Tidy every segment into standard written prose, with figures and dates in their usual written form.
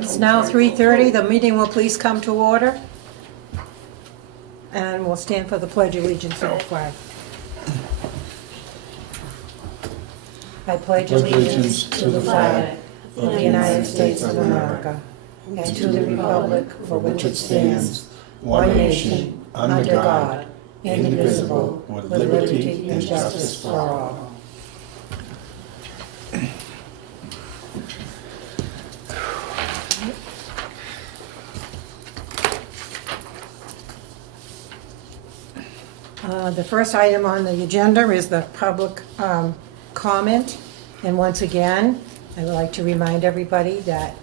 It's now 3:30. The meeting will please come to order. And we'll stand for the Pledge of Allegiance to the flag. I pledge allegiance to the flag of the United States of America and to the republic for which it stands, one nation, under God, indivisible, with liberty and justice for all. The first item on the agenda is the public comment. And once again, I would like to remind everybody that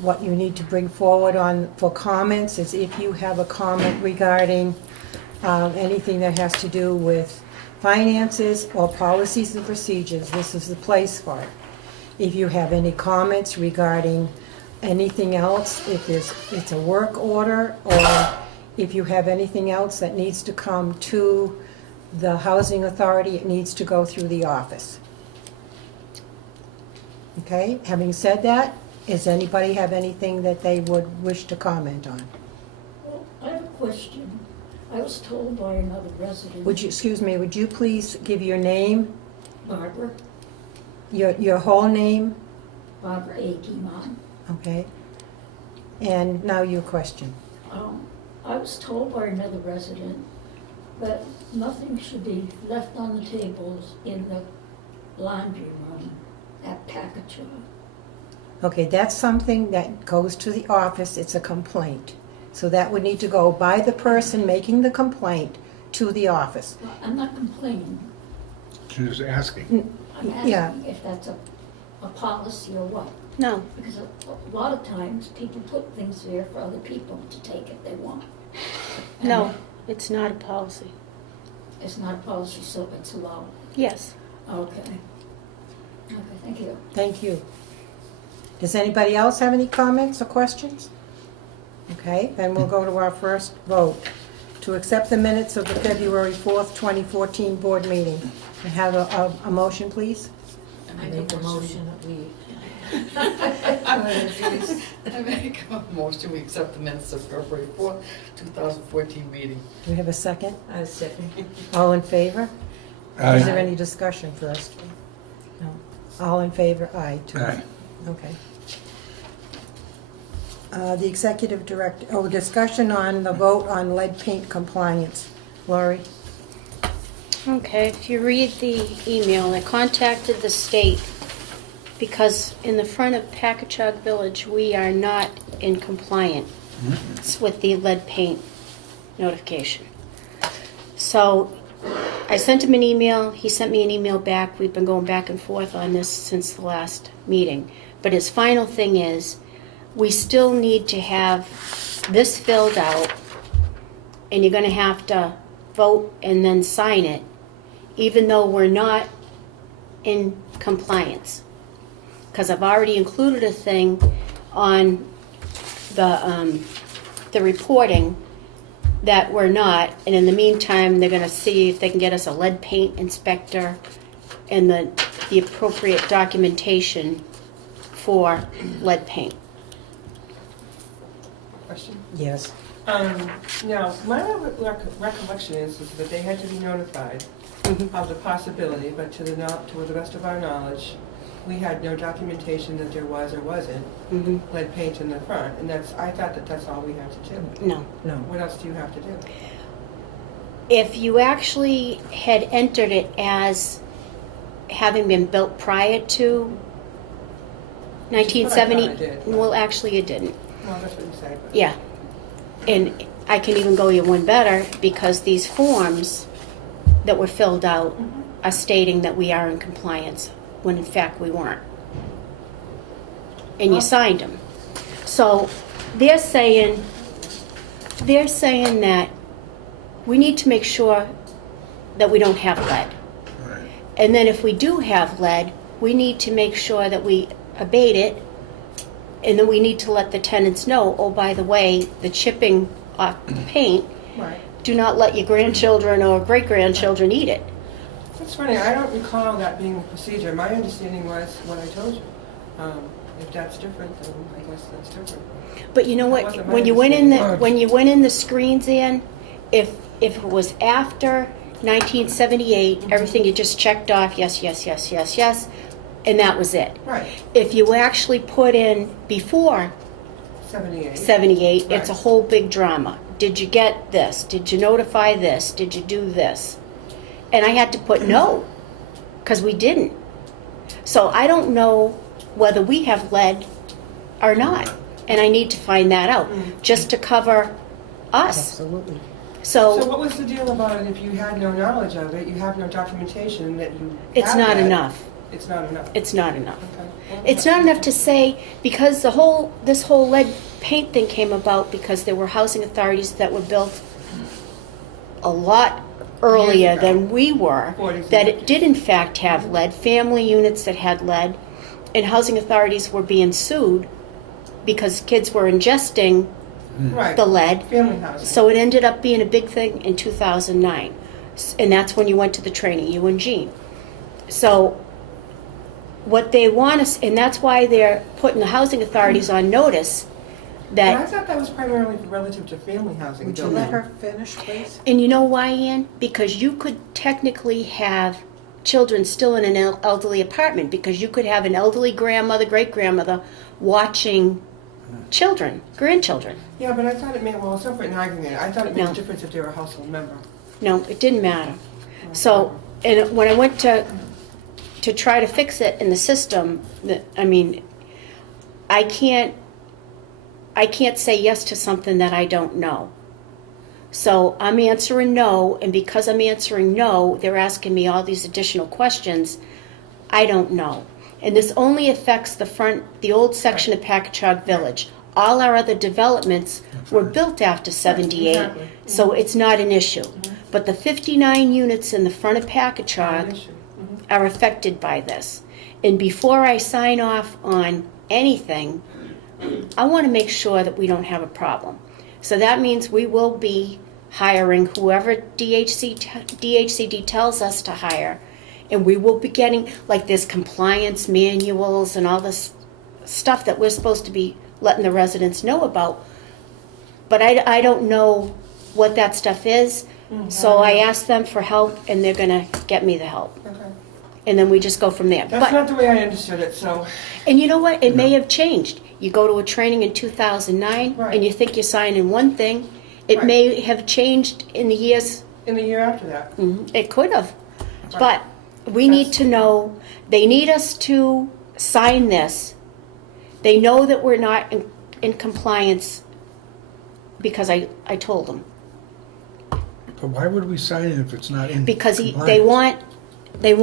what you need to bring forward for comments is if you have a comment regarding anything that has to do with finances or policies and procedures, this is the place for it. If you have any comments regarding anything else, if it's a work order, or if you have anything else that needs to come to the Housing Authority, it needs to go through the office. Okay, having said that, does anybody have anything that they would wish to comment on? Well, I have a question. I was told by another resident. Would you please give your name, Barbara your whole name? A. Guimon. Okay. And now your question. I was told by another resident that nothing should be left on the tables in the laundry room at Packagug. Okay, that's something that goes to the office. It's a complaint. So that would need to go by the person making the complaint to the office. Well, I'm not complaining. She was asking. I'm Yeah. asking if that's a policy or what. No, Because a lot of times people put things there for other people to take if they want. And no, it's not a policy. It's not a policy, so it's allowed. Yes. Okay. Okay, thank you. Thank you. Does anybody else have any comments or questions? Okay, then we'll go to our first vote. To accept the minutes of the February 4th, 2014 board meeting. I have a motion, please. I make a motion that we. I make a motion we accept the minutes of February 4th, 2014 meeting. Do we have a second? I second. All in favor? Is there Aye. any discussion first? No. All in favor? Aye. Two. Aye. Okay. The executive director, discussion on the vote on lead paint compliance. Lori? Okay, if you read the email, I contacted the state because in the front of Packagug Village, we are not in compliance with the lead paint notification. So I sent him an email, he sent me an email back. We've been going back and forth on this since the last meeting. But his final thing is, we still need to have this filled out, and you're gonna have to vote and then sign it, even though we're not in compliance. Because I've already included a thing on the reporting that we're not, and in the meantime, they're gonna see if they can get us a lead paint inspector and the appropriate documentation for lead paint. Question? Yes. Now, my recollection is that they had to be notified of the possibility, but to the best of our knowledge, we had no documentation that there was or wasn't lead paint in the front, and I thought that's all we had to do. No. No. What else do you have to do? If you actually had entered it as having been built prior to Which is what I thought 1970, it did. well, actually it didn't. Well, that's what you say. But Yeah. And I can even go you one better, because these forms that were filled out are stating that we are in compliance, when in fact we weren't. And you signed them. So they're saying that we need to make sure that we don't have lead. Right. And then if we do have lead, we need to make sure that we abate it, and then we need to let the tenants know, oh, by the way, the chipping off the paint, Right. do not let your grandchildren or great-grandchildren eat it. That's funny, I don't recall that being a procedure. My understanding was what I told you. If that's different, then I guess that's different. But you know That what, wasn't my when you went in the, understanding. when you went in the screens in, if it was after 1978, everything you just checked off, yes, yes, yes, yes, yes, and that was it. Right, If you actually put in before 78. 78, it's a Right. whole big drama. Did you get this? Did you notify this? Did you do this? And I had to put no, because we didn't. So I don't know whether we have lead or not, and I need to find that out, just to cover us. Absolutely. So So what was the deal about it if you had no knowledge of it, you have no documentation that you it's have not that? enough. It's not enough. It's not enough. Okay. Well, It's not enough to say, because this whole lead paint thing came about because there were housing authorities that were built a lot earlier ago. than we were, 40s and that it 50s. did in fact have lead, family units that had lead, and housing authorities were being sued because kids were ingesting Right. the lead. Family housing. So it ended up being a big thing in 2009. And that's when you went to the training, you and Jean. So what they want us, and that's why they're putting the housing authorities on notice But I that, thought that was primarily relative to family housing. Would you building. let her finish, please? and you know why, Ann? Because you could technically have children still in an elderly apartment, because you could have an elderly grandmother, great-grandmother watching children, grandchildren. Yeah, but I thought it made, well, it's not for an argument. I thought it made No. a difference if they were a household member. No, it didn't matter. So, and when I went to try to fix it in the system, I mean, I can't say yes to something that I don't know. So I'm answering no, and because I'm answering no, they're asking me all these additional questions. I don't know. And this only affects the old section of Packagug Village. All our other developments were built after 78, exactly. so it's not an issue. But the 59 units in the front of Not Packagug an issue. are affected by this. And before I sign off on anything, I want to make sure that we don't have a problem. So that means we will be hiring whoever DHCD tells us to hire. And we will be getting, like, there's compliance manuals and all this stuff that we're supposed to be letting the residents know about. But I don't know what that stuff is. So I asked them for help, and they're going to get me the help. Okay. And then we just go from there. That's But, not the way I understood it, so. and you know what? It may have changed. You go to a training in 2009, Right. and you think you're signing one thing. It Right. may have changed in the years. In the year after that. It could have. Right. But we need to know, they need us to sign this. They know that we're not in compliance because I told them. But why would we sign it if it's not in Because compliance? they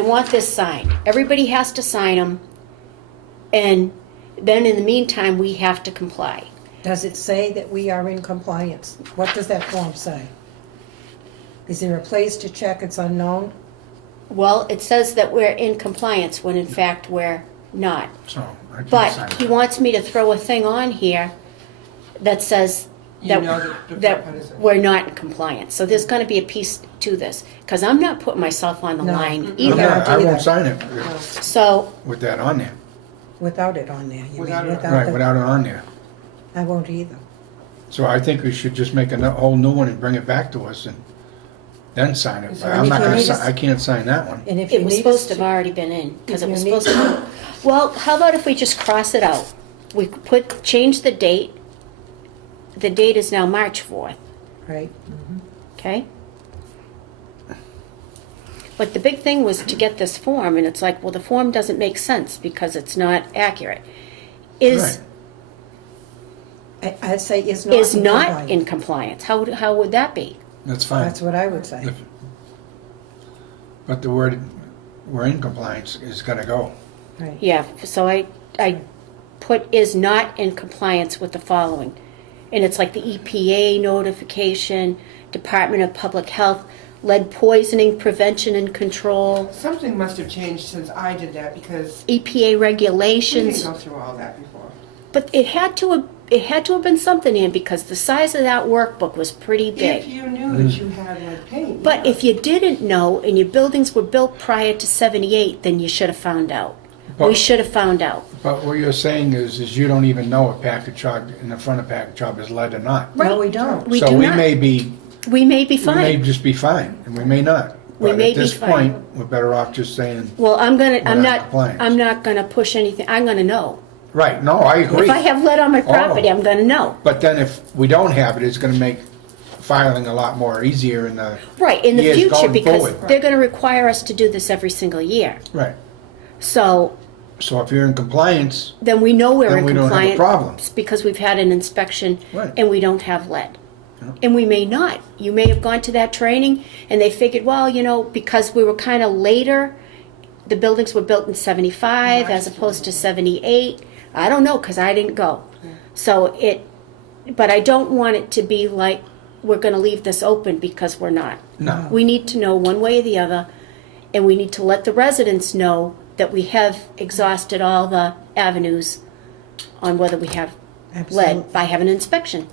want this signed. Everybody has to sign them. And then in the meantime, we have to comply. Does it say that we are in compliance? What does that form say? Is there a place to check it's unknown? Well, it says that we're in compliance when in fact we're not. So, I can't sign But he it. wants me to throw a thing on here that says You that, know the that what is it? we're not in compliance. So there's going to be a piece to this, because I'm not putting myself on the No. line I'm either. not- I either. won't sign it So, with that on there. Without it on there, you mean? Without it- Right, the- without it on there. I won't either. So I think we should just make a whole new one and bring it back to us and then sign it. Is But there I'm not anything gonna, you need us- I can't sign that one. And if you it was need supposed us to have already been in, because if it was you need- supposed to. Well, how about if we just cross it out? We change the date. The date is now March 4th, Right, okay? But the big thing was to get this form, and it's like, well, the form doesn't make sense because it's not accurate. Right. I'd say is not. Is in not compliance. in compliance. How would that be? That's fine. That's what I would say. If- But the word, we're in compliance is gotta go. Right. Yeah, so I put is not in compliance with the following. And it's like the EPA notification, Department of Public Health, lead poisoning prevention and control, Something must have changed since I did that because EPA we didn't regulations. go through all that before. But it had to it had to have been something in because the size of that workbook was pretty If big. you knew that you had lead paint. But yeah. if you didn't know and your buildings were built prior to 78, then you should have found out. We But- should have found out. But what you're saying is you don't even know if Packagug, in the front of Packagug is lead or not. No, we don't. We So do we not. may be, We may be we may fine. just be fine, and we may not. We But may at be this fine. point, we're better off just saying, Well, I'm We're not in compliance. gonna push anything. I'm gonna know. right, no, I agree. If I have lead on my property, Oh. I'm gonna know. But then if we don't have it, it's gonna make filing a lot more easier in the, Right, in the Years future, going because forward. they're gonna require us to do this every single year. right. So So if you're in compliance, then we know we're Then in we don't have a compliance. problem. Because we've had an inspection Right. and we don't have lead. Yeah. And we may not. You may have gone to that training and they figured, well, because we were kind of later, the buildings were built in 75 as opposed to 78. I don't know, because I didn't go. So but I don't want it to be like we're going to leave this open because we're not. no. We need to know one way or the other, and we need to let the residents know that we have exhausted all the avenues on whether we have Absolutely. lead by having an inspection.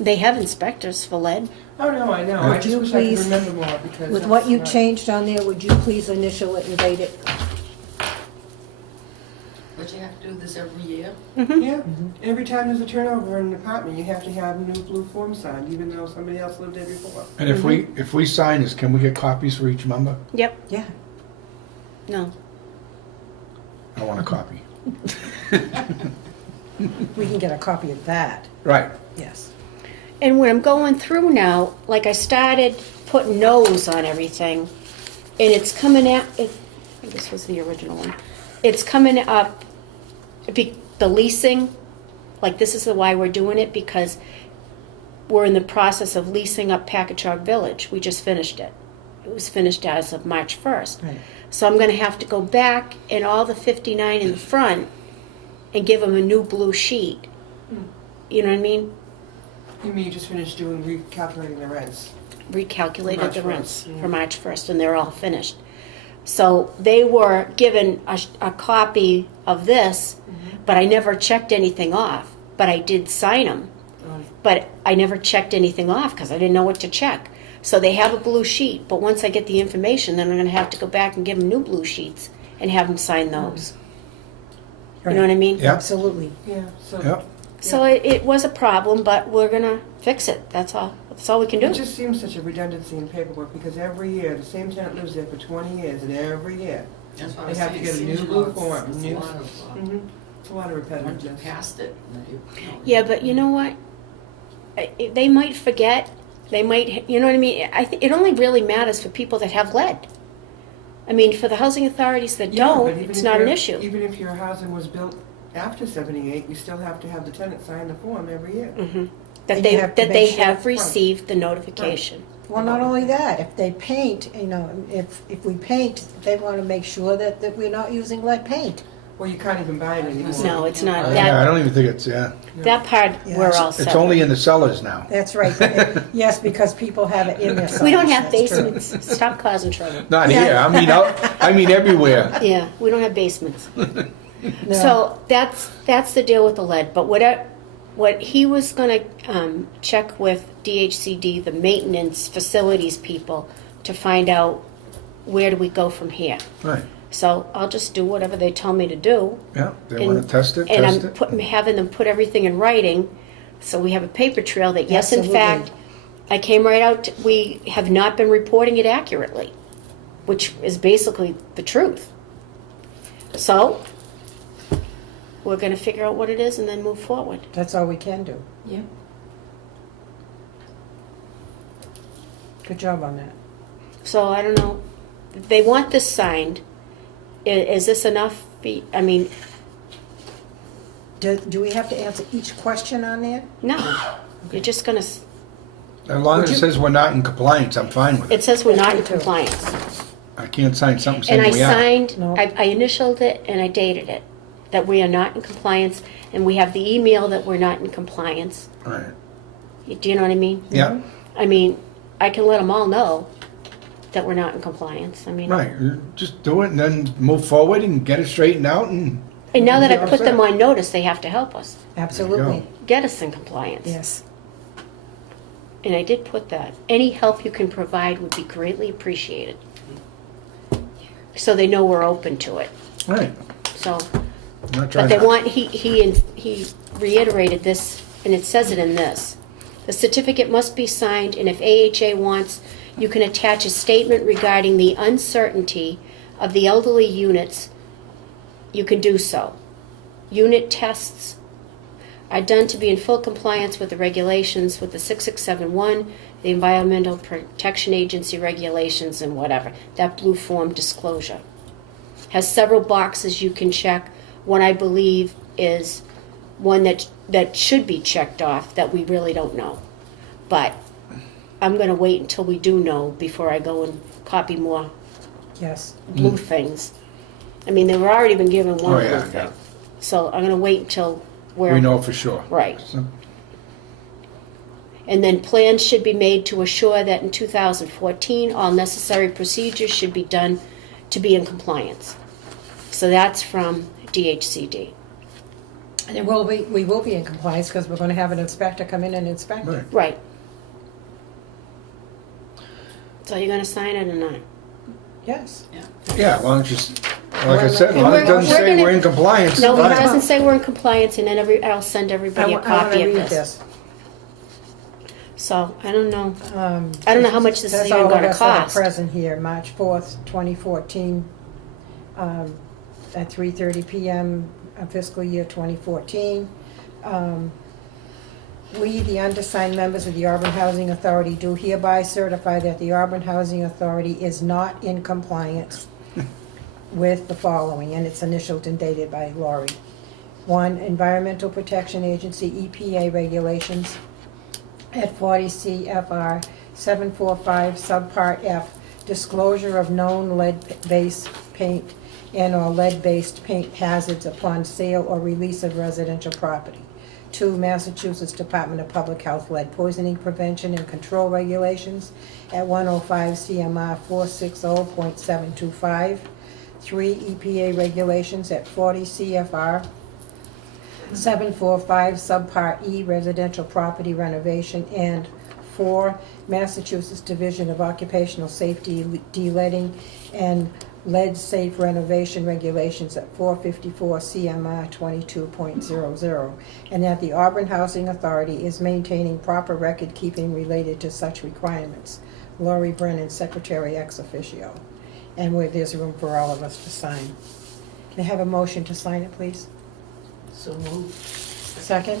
They have inspectors for lead. Oh, no, I know. I Would just you wish I could please, remember more because. With that's what you not- changed on there, would you please initial it and date it? But you have to do this every year? Yeah, every time there's a turnover in an apartment, you have to have a new blue form signed, even though somebody else lived there before. And if we sign this, can we get copies for each member? Yep. Yeah. No. I want a copy. We can get a copy of that, Right. yes. And when I'm going through now, like I started putting no's on everything, and it's coming out. This was the original one. It's coming up. The leasing, like this is why we're doing it, because we're in the process of leasing up Packagug Village. We just finished it. It was finished as of March 1st. Right. So I'm going to have to go back and all the 59 in the front and give them a new blue sheet. You know what I mean? You mean you just finished doing recalculating the rents? Recalculated March the 1st, rents yeah. for March 1st, and they're all finished. So they were given a copy of this, but I never checked anything off. But I did sign them. But I never checked anything off because I didn't know what to check. So they have a blue sheet, but once I get the information, then I'm going to have to go back and give them new blue sheets and have them sign those. You know what I mean? Yeah. Absolutely. Yeah, so. Yep. So it was a problem, but we're going to fix it. That's all. That's all we can It do. just seems such a redundancy in paperwork because every year, the same tenant lives there for 20 years and every year. That's why I They was have saying, to get a it new seems blue like form, it's a new- lot of, It's a lot of once you repetitiveness. passed it, then you know. Yeah, but you know what? They might forget. They might, you know what I mean? I think it only really matters for people that have lead. I mean, for the housing authorities that Yeah, don't, but even it's if not an your- issue. Even if your housing was built after 78, you still have to have the tenant sign the form every year. That And they you have to that they make sure- have received the notification. Well, not only that, if they paint, if we paint, they want to make sure that we're not using lead paint. Well, you can't even buy it anymore. No, it's not. Yeah, I That don't even think it's, yeah. that part Yeah. we're all set. It's only in the cellars now. That's right. Yes, because people have it in their We don't cellars, have that's true. basements. Stop causing trouble. Not here, I mean everywhere. Yeah, we don't have basements. No. So that's the deal with the lead. But what he was going to check with DHCD, the maintenance facilities people, to find out where do we go from here. Right, So I'll just do whatever they tell me to do. yeah, they wanna And- test it, And test I'm it. having them put everything in writing, so we have a paper trail that, yes, in Absolutely. fact, I came right out, we have not been reporting it accurately, which is basically the truth. So, we're gonna figure out what it is and then move forward. That's all we can do. Yeah. Good job on that. So, I don't know, they want this signed. Is this enough? I mean, Do we have to answer each question on there? no, you're just gonna, As long as it says we're not in compliance, I'm fine with it. it says we're not in Me too. compliance. I can't sign something And I saying we are. signed, No. I initialed it and I dated it, that we are not in compliance, and we have the email that we're not in compliance. Right, Do you know what I mean? yeah, I mean, I can let them all know that we're not in compliance. I mean, right, just do it and then move forward and get it straightened out and And now that I You're put them upset. on notice, they have to help us, Absolutely, get us in compliance. yes. And I did put that. Any help you can provide would be greatly appreciated. So they know we're open to it. Right. So, I'm not but trying they to. want, he reiterated this, and it says it in this. The certificate must be signed, and if AHA wants, you can attach a statement regarding the uncertainty of the elderly units, you can do so. Unit tests are done to be in full compliance with the regulations with the 6671, the Environmental Protection Agency regulations, and whatever. That blue form disclosure has several boxes you can check. One I believe is one that should be checked off that we really don't know. But I'm going to wait until we do know before I go and copy more Yes, blue things. I mean, they've already been given one Oh, blue yeah, thing. yeah. So I'm going to wait until we're... We know for sure. Right. So, And then plans should be made to assure that in 2014, all necessary procedures should be done to be in compliance. So that's from DHCD. and we will be in compliance because we're going to have an inspector come in and inspect it. Right. Right. So you're going to sign it or not? Yes. Yeah, as long as you, like I said, as And long as it doesn't we're say gonna- we're in compliance. No, it fine. doesn't say we're in compliance, and then I'll send everybody a I want copy to of read this. this. So I don't know. I don't know how much this is That's even all going of to us that are cost. present here, March 4th, 2014, at 3:30 PM, fiscal year 2014. We, the undersigned members of the Auburn Housing Authority, do hereby certify that the Auburn Housing Authority is not in compliance with the following, and it's initialed and dated by Lori. 1, Environmental Protection Agency, EPA regulations at 40 CFR 745 Subpart F, disclosure of known lead-based paint and/or lead-based paint hazards upon sale or release of residential property. 2, Massachusetts Department of Public Health lead poisoning prevention and control regulations at 105 CMR 460.725. 3, EPA regulations at 40 CFR 745 Subpart E, residential property renovation, and 4, Massachusetts Division of Occupational Safety de-leading and lead-safe renovation regulations at 454 CMR 22.00, and that the Auburn Housing Authority is maintaining proper record-keeping related to such requirements. Lori Brennan, Secretary ex officio. And there's room for all of us to sign. Can I have a motion to sign it, please? So moved. Second?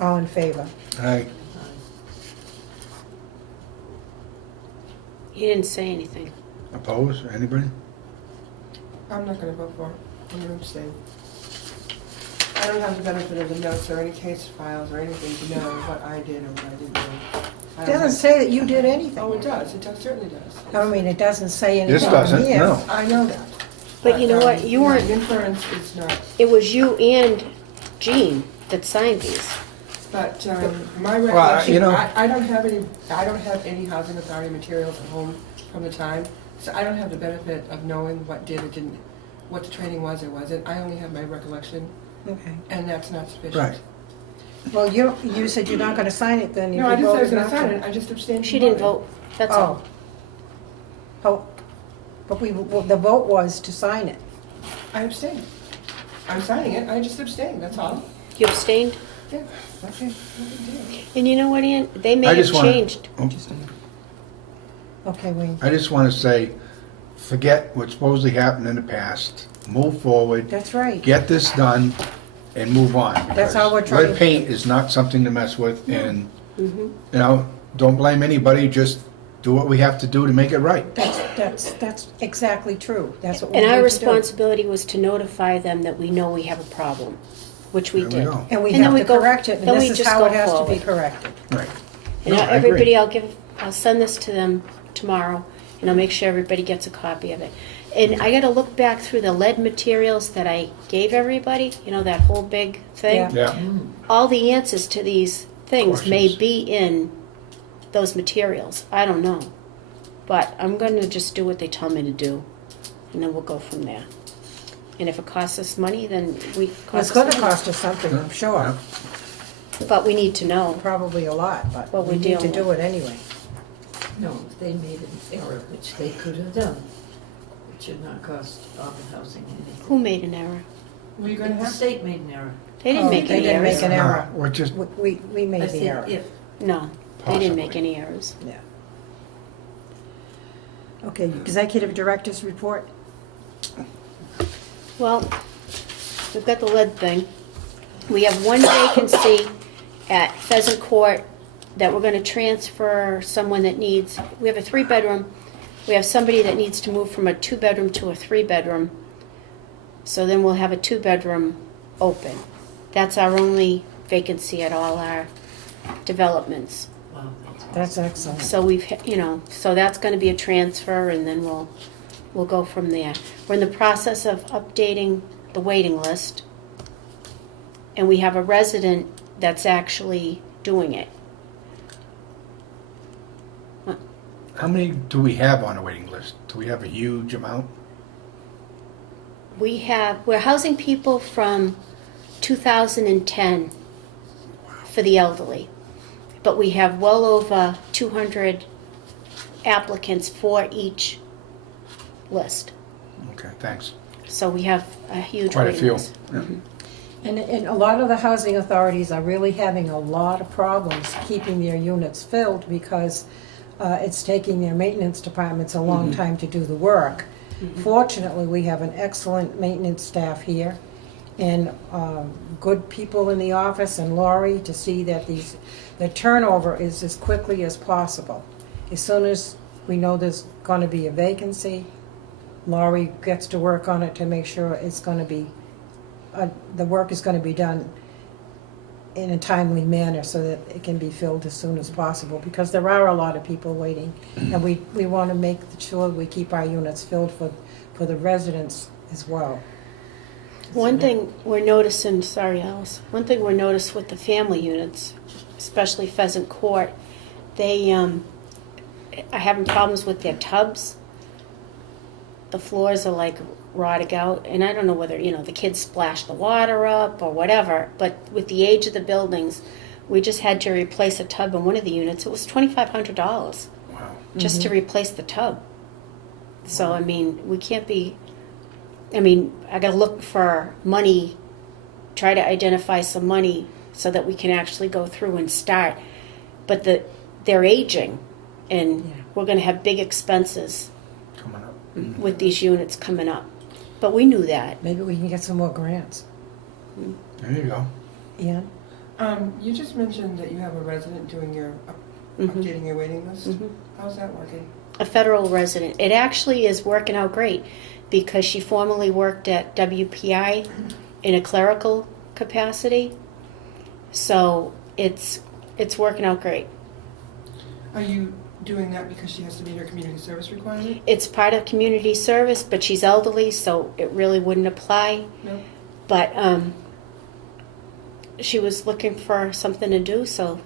All in favor? Aye. He didn't say anything. Opposed? Anybody? I'm not gonna vote for it. I'm gonna abstain. I don't have the benefit of the notes or any case files or anything to know what I did or what I didn't do. I It don't doesn't have- say that you did anything. Oh, it does, certainly does. I mean, it doesn't say anything. This doesn't, here. no. I know that. But you know what? You weren't- The inference is not, It was you and Jean that signed these. but my you recollection, know- I don't have any housing authority materials at home from the time, so I don't have the benefit of knowing what did or didn't, what the training was or wasn't. I only have my recollection, Okay. and that's not sufficient. Right. Well, you said you're not gonna sign it then. if No, I you didn't say I was voted gonna not sign to. it, I just abstained. She from didn't voting. vote, that's all. Oh, but the vote was to sign it. I abstained. I'm signing it, I just abstained, that's all. You abstained? Yeah, okay, no big deal. And you know what, Ian? They may I have just wanna- changed. Okay, Wayne, I just want to say, forget what supposedly happened in the past. Move forward, that's right. get this done, and move on. That's how we're because trying- Lead paint is not something to mess with, and, Mhm. you know, don't blame anybody, just do what we have to do to make it right. That's exactly true. That's what we And need our to do. responsibility was to notify them that we know we have a problem, which we There we did. go. And we And then have we to go- correct it, and then we this is just how go it has to be forward. corrected. Right. And No, I agree. everybody, I'll send this to them tomorrow, and I'll make sure everybody gets a copy of it. And I gotta look back through the lead materials that I gave everybody, you know, that whole big thing. Yeah. Yeah, All the answers to these things may Questions. be in those materials. I don't know. But I'm gonna just do what they tell me to do, and then we'll go from there. And if it costs us money, then we. It's gonna cost us something, I'm sure, But we need to know. probably a lot, but What we we're need to dealing do it anyway. No, if they made an error, which they could have done, it should not cost Auburn Housing anything. Who made an error? Were you gonna The have? state made an error. They didn't Oh, make they any didn't errors. make an error. We're just, We I made the said error. if. No, they didn't make Possibly. any errors. Yeah. Okay, executive director's report? Well, we've got the lead thing. We have one vacancy at Pheasant Court that we're gonna transfer someone that needs, we have a 3-bedroom. We have somebody that needs to move from a 2-bedroom to a 3-bedroom. So then we'll have a 2-bedroom open. That's our only vacancy at all our developments. Wow. That's excellent. So we've, so that's gonna be a transfer, and then we'll go from there. We're in the process of updating the waiting list, and we have a resident that's actually doing it. how many do we have on a waiting list? Do we have a huge amount? We're housing people from 2010 for the elderly, but we have well over 200 applicants for each list. Okay, thanks. So we have a huge Quite a waiting few. list. Yeah. And a lot of the housing authorities are really having a lot of problems keeping their units filled because it's taking their maintenance departments a long time to do the work. Fortunately, we have an excellent maintenance staff here and good people in the office and Laurie to see that the turnover is as quickly as possible. As soon as we know there's gonna be a vacancy, Laurie gets to work on it to make sure it's gonna be, the work is gonna be done in a timely manner so that it can be filled as soon as possible, because there are a lot of people waiting. And we want to make sure we keep our units filled for the residents as well. One thing we're noticing, sorry Alice, one thing we're noticing with the family units, especially Pheasant Court, they are having problems with their tubs. The floors are like rotting out, and I don't know whether, the kids splash the water up or whatever, but with the age of the buildings, we just had to replace a tub in one of the units. It was $2,500 Wow. just to replace the tub. So, we can't be, I gotta look for money, try to identify some money so that we can actually go through and start. But they're aging, and we're gonna have big expenses Coming up. with these units coming up. But we knew that. Maybe we can get some more grants. There you go. Ian? You just mentioned that you have a resident doing your, updating your waiting list. Mhm. How's that working? A federal resident. It actually is working out great because she formerly worked at WPI in a clerical capacity. So it's working out great. Are you doing that because she has to meet her community service requirement? It's part of community service, but she's elderly, so it really wouldn't apply. No? But she was looking for something to do, so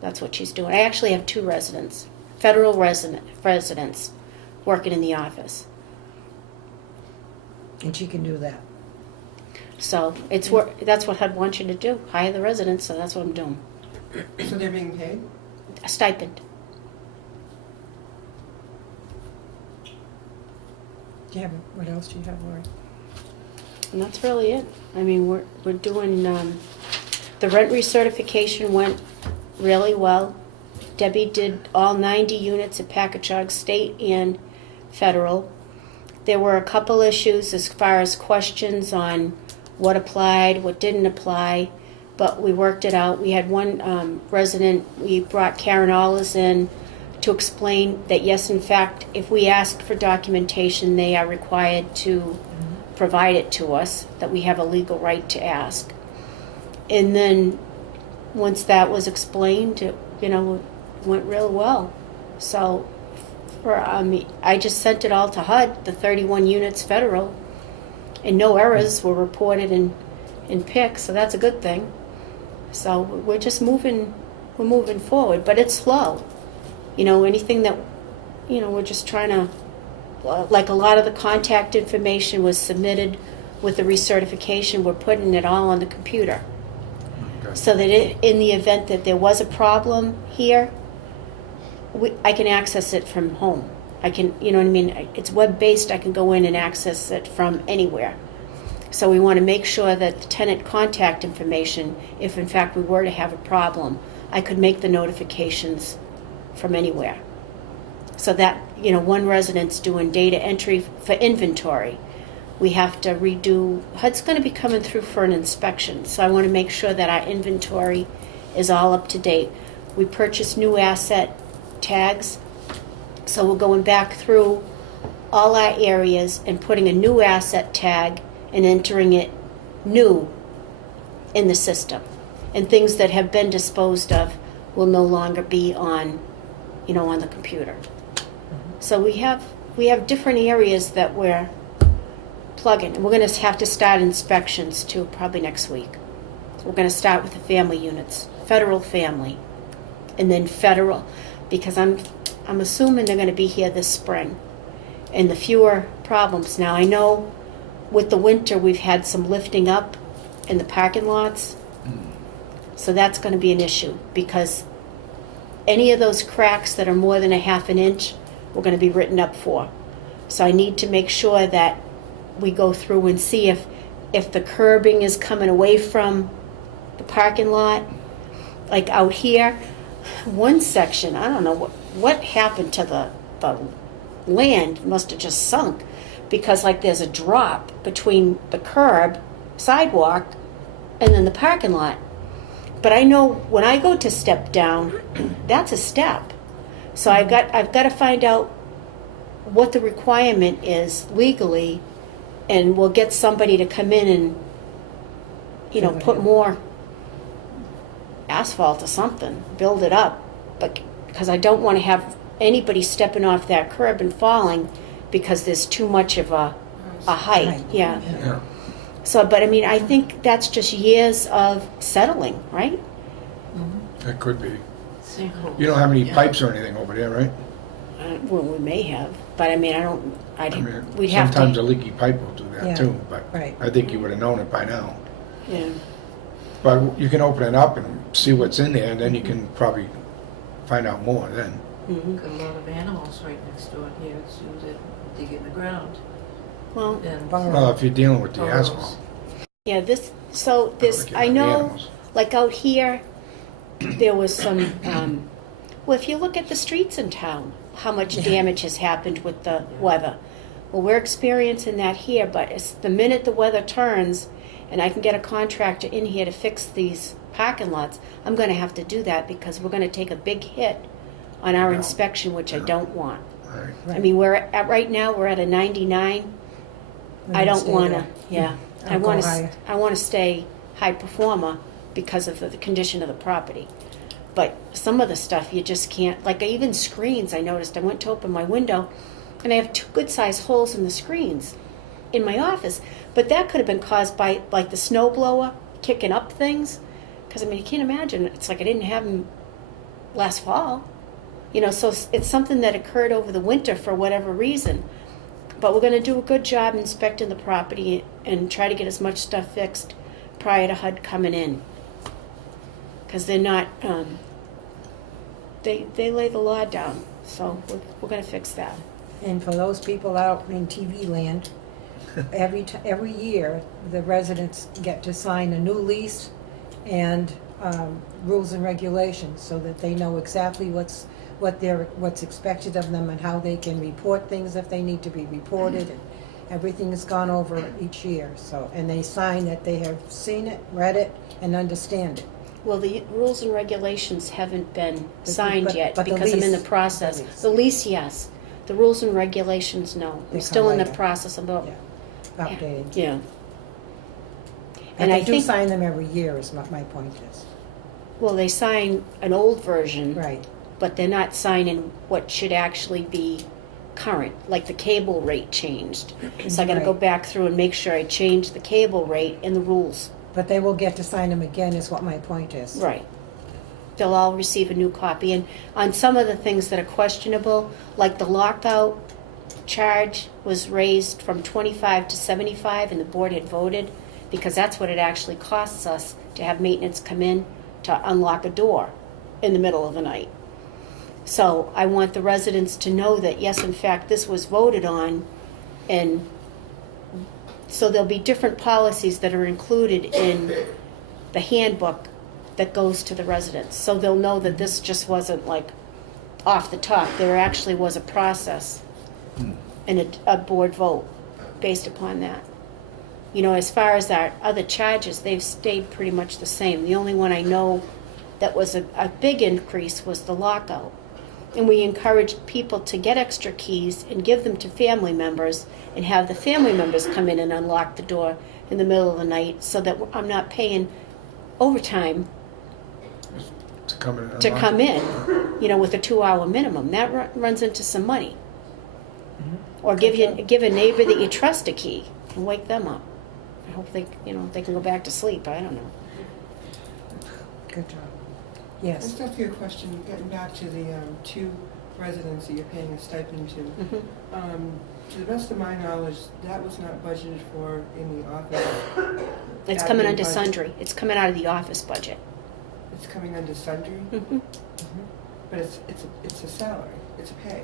that's what she's doing. I actually have 2 residents, federal residents, working in the office. And she can do that. So that's what I'd want you to do, hire the residents, so that's what I'm doing. So they're being paid? A stipend. What else do you have, Laurie? And that's really it. We're doing, the rent recertification went really well. Debbie did all 90 units at Packagug State and Federal. There were a couple issues as far as questions on what applied, what didn't apply, but we worked it out. We had one resident, we brought Karen Allers in to explain that yes, in fact, if we ask for documentation, they are required to provide it to us, that we have a legal right to ask. And then once that was explained, it went real well. So I just sent it all to HUD, the 31 units federal, and no errors were reported in PIC, so that's a good thing. So we're just moving forward, but it's slow. Anything that, we're just trying to, like a lot of the contact information was submitted with the recertification, we're putting it all on the computer. Okay. So that in the event that there was a problem here, I can access it from home. I can, you know what I mean? It's web-based, I can go in and access it from anywhere. So we want to make sure that the tenant contact information, if in fact we were to have a problem, I could make the notifications from anywhere. So that, you know, one resident's doing data entry for inventory. We have to redo, HUD's going to be coming through for an inspection, so I want to make sure that our inventory is all up to date. We purchased new asset tags, so we're going back through all our areas and putting a new asset tag and entering it new in the system. And things that have been disposed of will no longer be on, you know, on the computer. So we have different areas that we're plugging, and we're going to have to start inspections too, probably next week. We're going to start with the family units, federal family, and then federal, because I'm assuming they're going to be here this spring, and the fewer problems. Now I know with the winter we've had some lifting up in the parking lots, so that's going to be an issue, because any of those cracks that are more than a half an inch, we're going to be written up for. So I need to make sure that we go through and see if the curbing is coming away from the parking lot. Like out here, one section, I don't know what happened to the land, must have just sunk, because like there's a drop between the curb, sidewalk, and then the parking lot. But I know when I go to step down, that's a step. So I've got to find out what the requirement is legally, and we'll get somebody to come in and, you know, put more asphalt or something, build it up. But because I don't want to have anybody stepping off that curb and falling because there's too much of a height. Right. Yeah. Yeah. So, but I mean, I think that's just years of settling, right? That could be. Sinkhole. You don't have any pipes or anything over there, right? Well, we may have, but I mean, I mean, we'd have to. sometimes a leaky pipe will do that Yeah. too, but Right. I think you would have known it by now. Yeah. But you can open it up and see what's in there, and then you can probably find out more then. Mhm. Got a lot of animals right next door here, so they dig in the ground. Well, And Well, if you're dealing with the burrows. asphalt. yeah, this, so I this, think you I have the know, animals. like out here, there was some, well, if you look at the streets in town, how much damage has happened with the weather. Well, we're experiencing that here, but it's the minute the weather turns and I can get a contractor in here to fix these parking lots, I'm gonna have to do that because we're gonna take a big hit on our Yeah. inspection, which I Yeah. don't want. Right. I mean, right now, we're at a 99. We I don't don't stay wanna, there. yeah, I I'll go wanna, higher. I wanna stay high performer because of the condition of the property. But some of the stuff you just can't, like even screens, I noticed, I went to open my window and I have 2 good-sized holes in the screens in my office. But that could have been caused by like the snow blower kicking up things. Because I mean, you can't imagine, it's like I didn't have them last fall. You know, so it's something that occurred over the winter for whatever reason. But we're going to do a good job inspecting the property and try to get as much stuff fixed prior to HUD coming in. Because they're not, they lay the law down. So we're going to fix that. And for those people out in TV land, every year, the residents get to sign a new lease and rules and regulations so that they know exactly what's expected of them and how they can report things if they need to be reported. And everything is gone over each year. So, and they sign that they have seen it, read it, and understand it. Well, the rules and regulations haven't been But- signed but- yet but the because I'm in the lease- process. the lease. The lease, yes. The rules and regulations, no. I'm They still come in the later. process about, Yeah, updated. yeah. But And they I do think, sign them every year is what my point is. well, they sign an old version, Right. but they're not signing what should actually be current, like the cable rate changed. So I gotta go Right. back through and make sure I change the cable rate in the rules. But they will get to sign them again is what my point is. Right. They'll all receive a new copy. And on some of the things that are questionable, like the lockout, charge was raised from 25 to 75 and the board had voted, because that's what it actually costs us to have maintenance come in to unlock a door in the middle of the night. So I want the residents to know that, yes, in fact, this was voted on, and so there'll be different policies that are included in the handbook that goes to the residents. So they'll know that this just wasn't like off the top. There actually was a process and a board vote based upon that. You know, as far as our other charges, they've stayed pretty much the same. The only one I know that was a big increase was the lockout. And we encouraged people to get extra keys and give them to family members and have the family members come in and unlock the door in the middle of the night so that I'm not paying overtime To come in. and to unlock come it. in, you know, with a 2-hour minimum. That runs into some money. Or give a neighbor that you trust a key and wake them up. I hope they can go back to sleep. I don't know. Good job. Yes. Just ask you a question, getting back to the two residents that you're paying a stipend to. To the best of my knowledge, that was not budgeted for in the office. It's coming Admin under budget. sundry. It's coming out of the office budget. It's coming under sundry, Mhm. but it's a salary, it's a pay,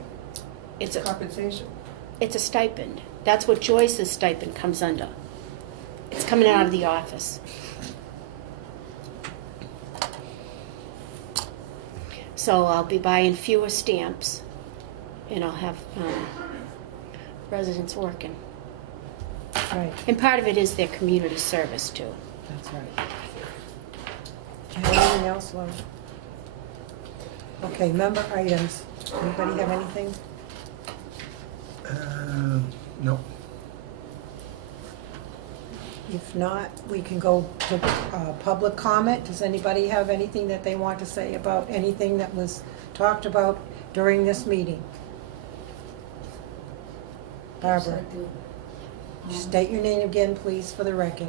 It's it's compensation. It's a stipend. That's what Joyce's stipend comes under. It's coming out of the office. So I'll be buying fewer stamps, and I'll have residents working. Right, And part of it is their community service too. that's right. Anything else, Laura? Okay, member items. Anybody have anything? No. If not, we can go to public comment. Does anybody have anything that they want to say about anything that was talked about during this meeting? Yes, Barbara, I do. state your name again, please, for the record.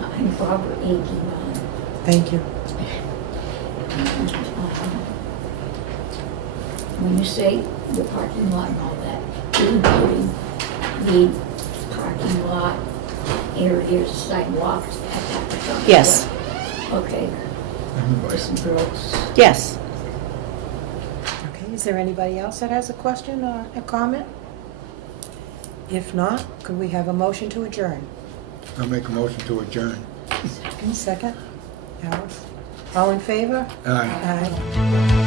I'm Barbara Agee. Thank you. When you say the parking lot and all that, including the parking lot areas, sidewalks, at that. Yes. Okay, Everybody. just girls. Yes. Okay, is there anybody else that has a question or a comment? If not, could we have a motion to adjourn? I'll make a motion to adjourn. Second? Alice? All in favor? Aye. Aye.